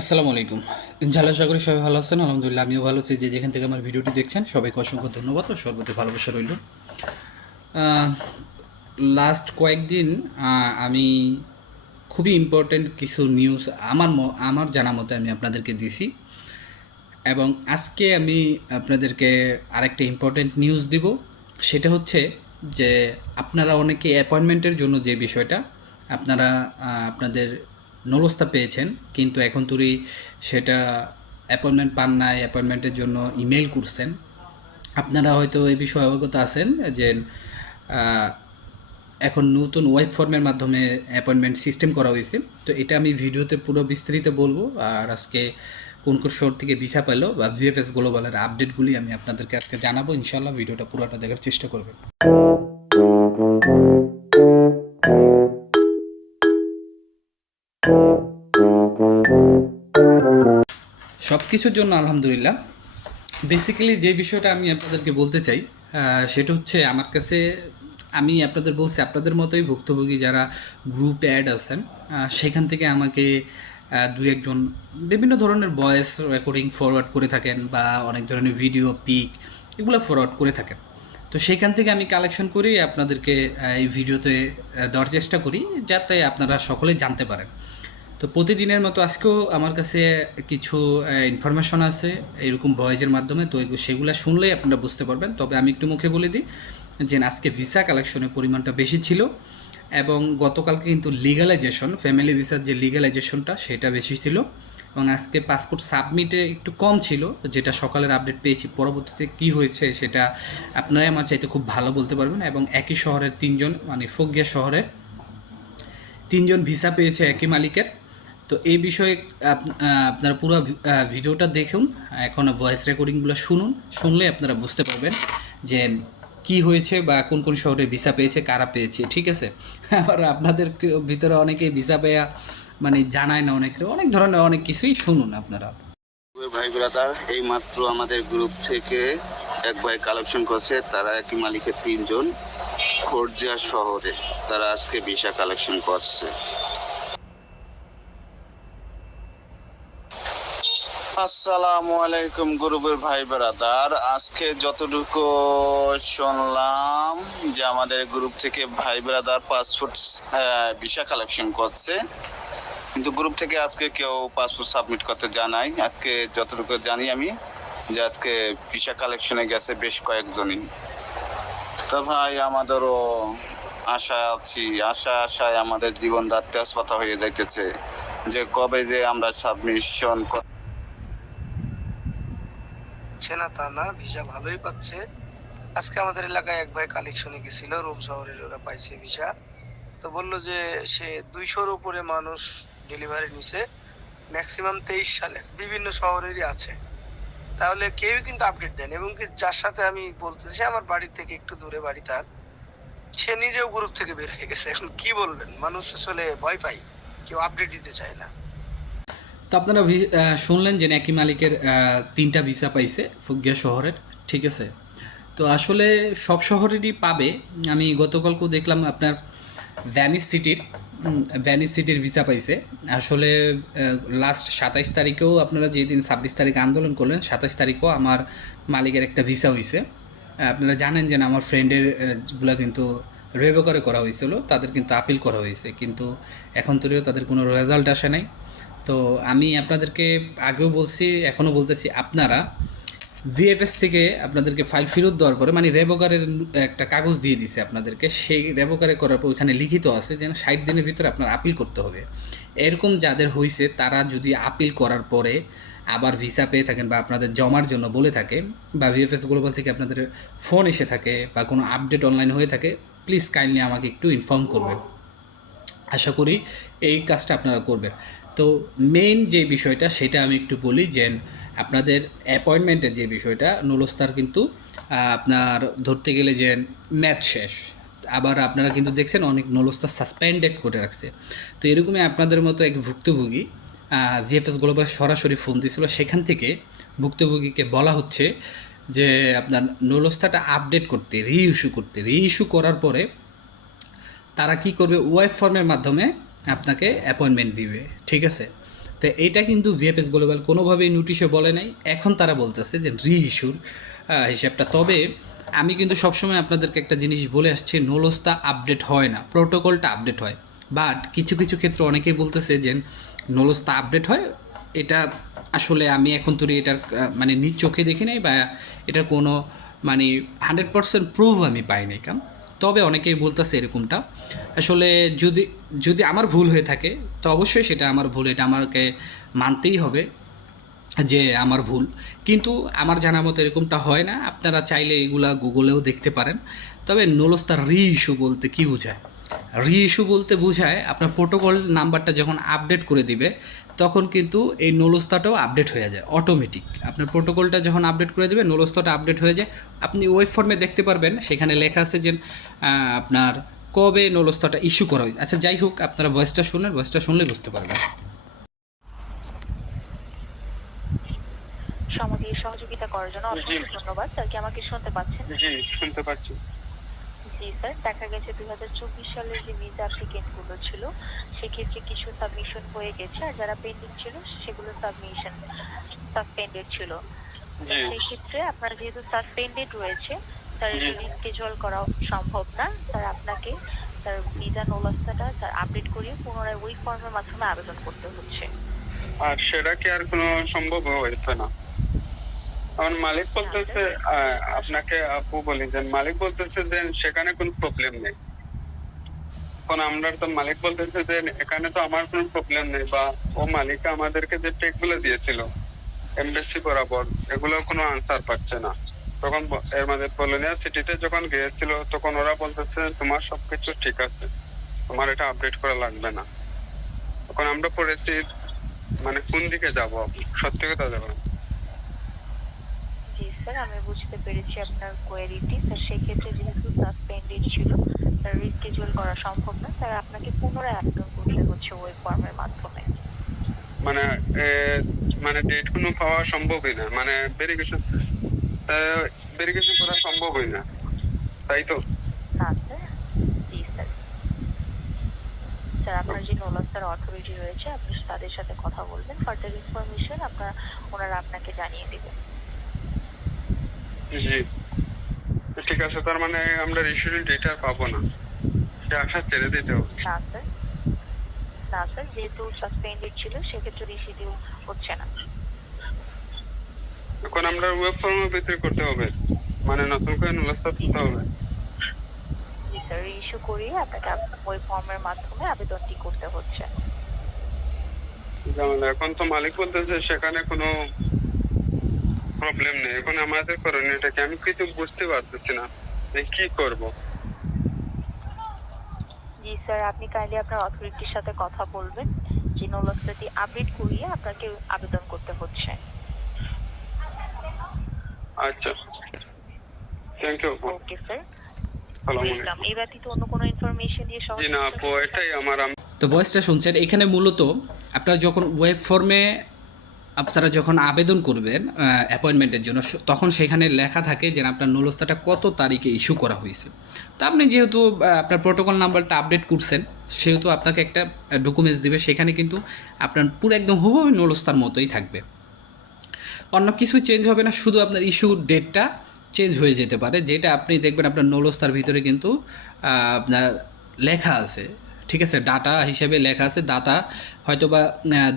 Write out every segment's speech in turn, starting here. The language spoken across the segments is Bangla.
আসসালামু আলাইকুম। ইনশাআল্লাহ আশা করি সবাই ভালো আছেন। আলহামদুলিল্লাহ আমিও ভালো আছি। যে যেখান থেকে আমার ভিডিওটি দেখছেন সবাইকে অসংখ্য ধন্যবাদ ও সর্বতি ভালোবাসা রইল। লাস্ট কয়েকদিন আমি খুবই ইম্পর্ট্যান্ট কিছু নিউজ আমার জানা মতে আমি আপনাদেরকে দিছি, এবং আজকে আমি আপনাদেরকে আরেকটা ইম্পর্ট্যান্ট নিউজ দিব। সেটা হচ্ছে যে আপনারা অনেকে অ্যাপয়েন্টমেন্টের জন্য যে বিষয়টা আপনারা আপনাদের নলস্তা পেয়েছেন, কিন্তু এখন তুই সেটা অ্যাপয়েন্টমেন্ট পান নাই, অ্যাপয়েন্টমেন্টের জন্য ইমেল করছেন। আপনারা হয়তো এই বিষয়ে অবগত আছেন যে আহ, এখন নতুন ওয়েব ফর্মের মাধ্যমে অ্যাপয়েন্টমেন্ট সিস্টেম করা হয়েছে। তো এটা আমি ভিডিওতে পুরো বিস্তারিত বলবো, আর আজকে কোন কোন শহর থেকে ভিসা পেলো বা ভিএফএস গ্লোবালের আপডেটগুলি আমি আপনাদেরকে আজকে জানাবো। ইনশাল্লাহ ভিডিওটা পুরোটা দেখার চেষ্টা করবেন। সব কিছুর জন্য আলহামদুলিল্লাহ। বেসিক্যালি যে বিষয়টা আমি আপনাদেরকে বলতে চাই সেটা হচ্ছে আমার কাছে, আমি আপনাদের বলছি আপনাদের মতোই ভুক্তভোগী যারা গ্রুপে অ্যাড আছেন, সেখান থেকে আমাকে দু একজন বিভিন্ন ধরনের ভয়েস রেকর্ডিং ফরওয়ার্ড করে থাকেন বা অনেক ধরনের ভিডিও পিক এগুলো ফরওয়ার্ড করে থাকেন। তো সেইখান থেকে আমি কালেকশন করি আপনাদেরকে এই ভিডিওতে দেওয়ার চেষ্টা করি, যাতে আপনারা সকলেই জানতে পারেন। তো প্রতিদিনের মতো আজকেও আমার কাছে কিছু ইনফরমেশন আছে এরকম ভয়েসের মাধ্যমে, তো সেগুলো শুনলেই আপনারা বুঝতে পারবেন। তবে আমি একটু মুখে বলে দিই যে আজকে ভিসা কালেকশনের পরিমাণটা বেশি ছিল, এবং গতকালকে কিন্তু লিগালাইজেশন, ফ্যামিলি ভিসার যে লিগালাইজেশনটা সেটা বেশি ছিল, এবং আজকে পাসপোর্ট সাবমিটে একটু কম ছিল, যেটা সকালের আপডেট পেয়েছি। পরবর্তীতে কি হয়েছে সেটা আপনারাই আমার চাইতে খুব ভালো বলতে পারবেন। এবং একই শহরের তিনজন, মানে ফোকগিয়া শহরের তিনজন ভিসা পেয়েছে একই মালিকের। তো এই বিষয়ে আপনারা পুরো ভিডিওটা দেখুন, এখন ভয়েস রেকর্ডিংগুলো শুনুন, শুনলে আপনারা বুঝতে পারবেন যে কি হয়েছে বা কোন কোন শহরে ভিসা পেয়েছে, কারা পেয়েছে। ঠিক আছে, আবার আপনাদের ভিতরে অনেকে ভিসা পেয়া মানে জানায় না, অনেক ধরনের অনেক কিছুই শুনুন আপনারা। ভাই ব্রাদার, এই মাত্র আমাদের গ্রুপ থেকে এক ভাই কালেকশন করছে। তারা একই মালিকের তিনজন, খোরজা শহরে তারা আজকে ভিসা কালেকশন করছে। আসসালামু আলাইকুম গ্রুপের ভাই ব্রাদার, আজকে যতটুকু শুনলাম যে আমাদের গ্রুপ থেকে ভাই ব্রাদার পাসপোর্ট ভিসা কালেকশন করছে, কিন্তু গ্রুপ থেকে আজকে কেউ পাসপোর্ট সাবমিট করতে জানাই। আজকে যতটুকু জানি আমি যে আজকে ভিসা কালেকশনে গেছে বেশ কয়েকজনই। তো ভাই আমাদেরও আশায় আমাদের জীবন রাত তেজপাতা হয়ে যাইতেছে যে কবে যে আমরা সাবমিশন পাচ্ছে না তা না, ভিসা ভালোই পাচ্ছে। আজকে আমাদের এলাকায় এক ভাই কালেকশনে গেছিল, রোম শহরের, ওরা পাইছে ভিসা। তো বললো যে সে 200-র উপরে মানুষ ডেলিভারি নিছে, ম্যাক্সিমাম 23 সালে, বিভিন্ন শহরেরই আছে। তাহলে কেউ কিন্তু আপডেট দেন, এবং কি যার সাথে আমি বলতেছি আমার বাড়ির থেকে একটু দূরে বাড়ি তার, সে নিজেও গ্রুপ থেকে বের হয়ে গেছে। এখন কি বলবেন, মানুষ আসলে ভয় পায়, কেউ আপডেট দিতে চায় না। তো আপনারা শুনলেন যে একই মালিকের তিনটা ভিসা পাইছে ফোকগিয়া শহরের। ঠিক আছে, তো আসলে সব শহরেরই পাবে। আমি গতকালকেও দেখলাম আপনার ভ্যানিস সিটির ভিসা পাইছে। আসলে লাস্ট 27 তারিখেও আপনারা যেদিন 26 তারিখে আন্দোলন করলেন, 27 তারিখেও আমার মালিকের একটা ভিসা হয়েছে। আপনারা জানেন যে আমার ফ্রেন্ডের গুলো কিন্তু রেভোকারে করা হয়েছিল, তাদের কিন্তু আপিল করা হয়েছে, কিন্তু এখন তৈরিও তাদের কোনো রেজাল্ট আসে নাই। তো আমি আপনাদেরকে আগেও বলছি, এখনও বলতেছি, আপনারা ভিএফএস থেকে আপনাদেরকে ফাইল ফেরত দেওয়ার পরে, মানে রেভোকারের একটা কাগজ দিয়ে দিছে আপনাদেরকে, সেই রেভোকারে করার পর ওইখানে লিখিত আছে যে 60 দিনের ভিতরে আপনার আপিল করতে হবে। এরকম যাদের হয়েছে তারা যদি আপিল করার পরে আবার ভিসা পেয়ে থাকেন বা আপনাদের জমার জন্য বলে থাকে, বা ভিএফএস গ্লোবাল থেকে আপনাদের ফোন এসে থাকে বা কোনো আপডেট অনলাইন হয়ে থাকে, প্লিজ কাইন্ডলি আমাকে একটু ইনফর্ম করবেন। আশা করি এই কাজটা আপনারা করবেন। তো মেইন যে বিষয়টা সেটা আমি একটু বলি যে আপনাদের অ্যাপয়েন্টমেন্টের যে বিষয়টা, নুলস্তার কিন্তু আপনার ধরতে গেলে যে ম্যাচ শেষ। আবার আপনারা কিন্তু দেখছেন অনেক নুলস্তার সাসপেন্ডেড করে রাখছে। তো এরকমই আপনাদের মতো এক ভুক্তভোগী ভিএফএস গ্লোবাল সরাসরি ফোন দিয়েছিল, সেখান থেকে ভুক্তভোগীকে বলা হচ্ছে যে আপনার নুলস্তাটা আপডেট করতে, রিইস্যু করার পরে তারা কি করবে, ওয়েব ফর্মের মাধ্যমে আপনাকে অ্যাপয়েন্টমেন্ট দিবে। ঠিক আছে, তো এইটা কিন্তু ভিএফএস গ্লোবাল কোনোভাবেই নোটিশে বলে নাই, এখন তারা বলতেছে যে রি ইস্যুর হিসাবটা। তবে আমি কিন্তু সবসময় আপনাদেরকে একটা জিনিস বলে আসছি, নোলসটা আপডেট হয় না, প্রোটোকলটা আপডেট হয়। বাট কিছু কিছু ক্ষেত্রে অনেকেই বলতেছে যে নোলসটা আপডেট হয়, এটা আসলে আমি এখন তো এটার মানে নিজ চোখে দেখি নাই, বা এটার কোনো মানে 100% প্রুফ আমি পাই নাই কাম। তবে অনেকেই বলতেছে এরকমটা। আসলে যদি যদি আমার ভুল হয়ে থাকে তো অবশ্যই সেটা আমার ভুল, এটা আমাকে মানতেই হবে যে আমার ভুল। কিন্তু আমার জানা মতো এরকমটা হয় না, আপনারা চাইলে এগুলা গুগলেও দেখতে পারেন। তবে নোলস্তার রি ইস্যু বলতে কী বোঝায়? রি ইস্যু বলতে বোঝায় আপনার প্রোটোকল নাম্বারটা যখন আপডেট করে দিবে তখন কিন্তু এই নোলস্তাটাও আপডেট হয়ে যায় অটোমেটিক। আপনার প্রোটোকলটা যখন আপডেট করে দেবে নোলস্তাটা আপডেট হয়ে যায়। আপনি ওয়েব ফর্মে দেখতে পারবেন, সেখানে লেখা আছে যে আপনার কবে নোলস্তাটা ইস্যু করা হয়েছে। আচ্ছা যাই হোক, আপনারা ভয়েসটা শুনেন, ভয়েসটা শুনলেই বুঝতে পারবেন। দিয়ে সহযোগিতা করার জন্য অসংখ্য ধন্যবাদ। স্যার কি আমাকে শুনতে পাচ্ছেন? জি, শুনতে পাচ্ছি। জি স্যার, দেখা গেছে 2024 সালের যে ভিসা অ্যাপ্লিকেন্ট গুলো ছিল সেক্ষেত্রে কিছু সাবমিশন হয়ে গেছে, আর যারা পেন্ডিং ছিল সেগুলো সাবমিশন সাসপেন্ডেড ছিল। সেই ক্ষেত্রে আপনার যেহেতু সাসপেন্ডেড রয়েছে স্যার, এটা রিস্কেজুয়াল করা সম্ভব না। স্যার আপনাকে স্যার ভিসা নোলাস্তাটা স্যার আপডেট করিয়ে পুনরায় ওই ফর্মের মাধ্যমে আবেদন করতে হচ্ছে। আর সেটা কি আর কোনো সম্ভব হয়েছে না? আমার মালিক বলতেছে, আপনাকে আপু বলি যে মালিক বলতেছে যে সেখানে কোনো প্রবলেম নেই। এখন আমরা তো মালিক বলতেছে যে এখানে তো আমার কোনো প্রবলেম নেই, বা ও মালিক আমাদেরকে যে চেক গুলো দিয়েছিল এমবেসি বরাবর, এগুলো কোনো আনসার পাচ্ছে না। তখন এর মাঝে পলোনিয়া সিটিতে যখন গিয়েছিল তখন ওরা বলতেছে তোমার সবকিছু ঠিক আছে, তোমার এটা আপডেট করা লাগবে না। তখন আমরা পড়েছি মানে কোন দিকে যাবো, সত্যি কথা যাবো। জি স্যার, আমি বুঝতে পেরেছি আপনার কোয়েরিটি। স্যার সেক্ষেত্রে যেহেতু সাসপেন্ডেড ছিল স্যার রিস্কেজুয়াল করা সম্ভব না। স্যার আপনাকে পুনরায় আবেদন করতে হচ্ছে ওই ফর্মের মাধ্যমে। মানে মানে ডেট কোনো পাওয়া সম্ভবই না, মানে ভেরিফিকেশন করা সম্ভবই না, তাই তো? না স্যার। জি স্যার। স্যার আপনার যে নোলাস্টার অথরিটি রয়েছে আপনি তাদের সাথে কথা বলবেন, ফার্দার ইনফরমেশন ওনারা আপনাকে জানিয়ে দেবেন। জি ঠিক আছে, তার মানে আমরা রিসিডিউল ডেটা পাবো না, সে আশা ছেড়ে দিতে হবে? না স্যার, না স্যার, যেহেতু সাসপেন্ডেড ছিল সেক্ষেত্রে রিসিডিউল হচ্ছে না। এখন আমরা ওয়েব ফর্মের ভিতরে করতে হবে, মানে নতুন করে নোলাস্টার করতে হবে? জি স্যার, ইস্যু করিয়ে আপনাকে ওই ফর্মের মাধ্যমে আবেদনটি করতে হচ্ছে। যেমন এখন তো মালিক বলতেছে সেখানে কোনো প্রবলেম নেই, এখন আমাদের করণীয়টাকে আমি কিছু বুঝতে পারতেছি না যে কি করব। জি স্যার, আপনি কাইন্ডলি আপনার অথরিটির সাথে কথা বলবেন যে নোলাস্টারটি আপডেট করিয়ে আপনাকে আবেদন করতে হচ্ছে। আচ্ছা, থ্যাংক ইউ। ওকে স্যার, আসসালামু ওয়েলকাম। আলাইকুম। এই ব্যতীত অন্য কোনো ইনফরমেশন দিয়ে জি না আপু, এটাই আমার তো ভয়েসটা শুনছেন, এখানে মূলত আপনারা যখন ওয়েব ফর্মে আপনারা যখন আবেদন করবেন অ্যাপয়েন্টমেন্টের জন্য, তখন সেখানে লেখা থাকে যে আপনার নোলস্তাটা কত তারিখে ইস্যু করা হয়েছে। তা আপনি যেহেতু আপনার প্রোটোকল নাম্বারটা আপডেট করছেন সেহেতু আপনাকে একটা ডকুমেন্টস দিবে, সেখানে কিন্তু আপনার পুরো একদম হুবহু নোলস্তার মতোই থাকবে, অন্য কিছুই চেঞ্জ হবে না, শুধু আপনার ইস্যু ডেটটা চেঞ্জ হয়ে যেতে পারে। যেটা আপনি দেখবেন আপনার নোলস্তার ভিতরে কিন্তু আপনার লেখা আছে, ঠিক আছে, ডাটা হিসেবে লেখা আছে, দাতা হয়তো বা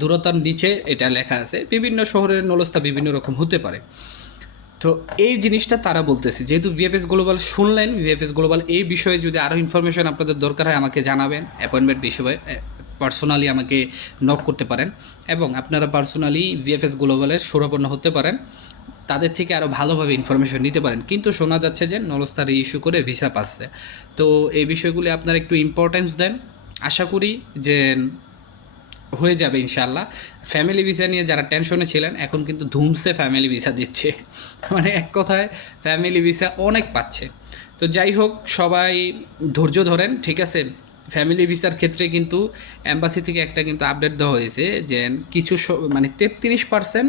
দূরতার নিচে এটা লেখা আছে। বিভিন্ন শহরের নোলস্তা বিভিন্ন রকম হতে পারে। তো এই জিনিসটা তারা বলতেছে, যেহেতু ভিএফএস গ্লোবাল শুনলেন, ভিএফএস গ্লোবাল এই বিষয়ে যদি আরও ইনফরমেশন আপনাদের দরকার হয় আমাকে জানাবেন, অ্যাপয়েন্টমেন্ট বিষয়ে পার্সোনালি আমাকে নক করতে পারেন, এবং আপনারা পার্সোনালি ভিএফএস গ্লোবালের সুরাপন্ন হতে পারেন, তাদের থেকে আরও ভালোভাবে ইনফরমেশন নিতে পারেন। কিন্তু শোনা যাচ্ছে যে নলস্তার ইস্যু করে ভিসা পাচ্ছে, তো এই বিষয়গুলি আপনারা একটু ইম্পর্টেন্স দেন। আশা করি যে হয়ে যাবে ইনশাআল্লাহ। ফ্যামিলি ভিসা নিয়ে যারা টেনশনে ছিলেন এখন কিন্তু ধুমসে ফ্যামিলি ভিসা দিচ্ছে, মানে এক কথায় ফ্যামিলি ভিসা অনেক পাচ্ছে। তো যাই হোক, সবাই ধৈর্য ধরেন, ঠিক আছে। ফ্যামিলি ভিসার ক্ষেত্রে কিন্তু অ্যাম্বাসি থেকে একটা কিন্তু আপডেট দেওয়া হয়েছে যে কিছু মানে 33%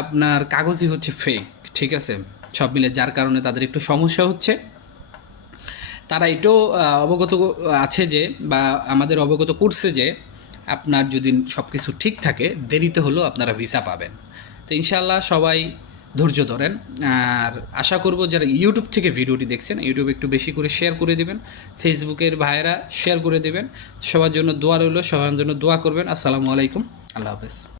আপনার কাগজই হচ্ছে ফেক, ঠিক আছে, সব মিলে, যার কারণে তাদের একটু সমস্যা হচ্ছে। তারা এটাও অবগত আছে যে, বা আমাদের অবগত করছে যে আপনার যদি সব কিছু ঠিক থাকে দেরিতে হলেও আপনারা ভিসা পাবেন। তো ইনশাআল্লাহ সবাই ধৈর্য ধরেন। আর আশা করব যারা ইউটিউব থেকে ভিডিওটি দেখছেন ইউটিউবে একটু বেশি করে শেয়ার করে দিবেন, ফেসবুকের ভাইয়েরা শেয়ার করে দিবেন। সবার জন্য দোয়া রইল, সবার জন্য দোয়া করবেন। আসসালামু আলাইকুম, আল্লাহ হাফেজ।